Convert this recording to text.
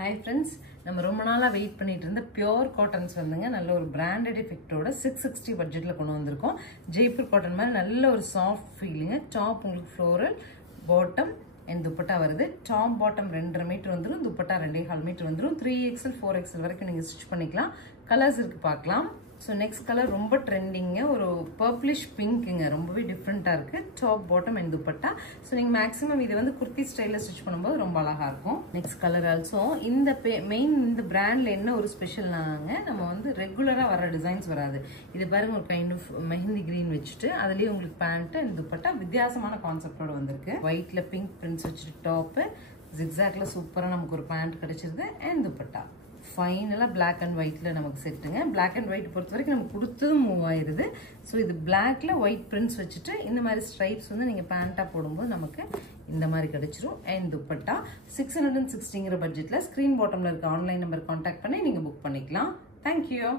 Hi friends, நம்ம ரொம்ப நாளா வெயிட் பண்ணிட்டு இருந்த பியூர் காட்டன்ஸ் வந்துங்க நல்ல ஒரு பிராண்டட் எஃபெக்ட்டோட 660 பட்ஜெட்ல கொண்டு வந்திருக்கோம். ஜெய்ப்பூர் காட்டன் மாதிரி நல்ல ஒரு சாஃப்ட் ஃபீலிங். டாப் உங்களுக்கு ஃப்ளோரல், பாட்டம் and துப்பட்டா வருது. டாப் பாட்டம் 2.5 மீட்டர் வந்துரும், துப்பட்டா 2.5 மீட்டர் வந்துரும். 3XL 4XL வரைக்கும் நீங்க ஸ்டிச் பண்ணிக்கலாம். கலர்ஸ் இருக்கு பார்க்கலாம். So next color ரொம்ப ட்ரெண்டிங்க, ஒரு purplish பிங்க்ங்க, ரொம்பவே டிஃப்ரெண்டா இருக்கு. Top bottom and dupatta. So நீங்க மேக்ஸிமம் இது வந்து குர்த்தி ஸ்டைல ஸ்டிச் பண்ணும்போது ரொம்ப அழகா இருக்கும். நெக்ஸ்ட் கலர் ஆல்சோ இந்த மெயின் இந்த பிராண்ட்ல என்ன ஒரு ஸ்பெஷல்னாங்க, நம்ம வந்து ரெகுலரா வர டிசைன்ஸ் வராது. இது பாருங்க ஒரு கைண்ட் ஆஃப் மெஹந்தி கிரீன் வச்சுட்டு அதுலயே உங்களுக்கு பேண்ட் அண்ட் துப்பட்டா வித்தியாசமான கான்செப்டோட வந்திருக்கு. ஒயிட்ல பிங்க் பிரிண்ட்ஸ் வச்சுட்டு டாப், ஜிக்ஸாக்ல சூப்பரா நமக்கு ஒரு பேண்ட் கிடைச்சிருது அண்ட் துப்பட்டா. ஃபைனலா பிளாக் அண்ட் ஒயிட்ல நமக்கு செட்டுங்க. பிளாக் அண்ட் ஒயிட் பொறுத்த வரைக்கும் நமக்கு கொடுத்ததும் மூவ் ஆயிருது. ஸோ இது பிளாக்ல ஒயிட் பிரிண்ட்ஸ் வச்சுட்டு இந்த மாதிரி ஸ்ட்ரைப்ஸ் வந்து நீங்க பேண்டா போடும்போது நமக்கு இந்த மாதிரி கிடைச்சிரும். அண்ட் துப்பட்டா 660ங்கிற பட்ஜெட்ல ஸ்கிரீன் பாட்டம்ல இருக்க ஆன்லைன் நம்பர் கான்டாக்ட் பண்ணி நீங்க புக் பண்ணிக்கலாம். தேங்க்யூ.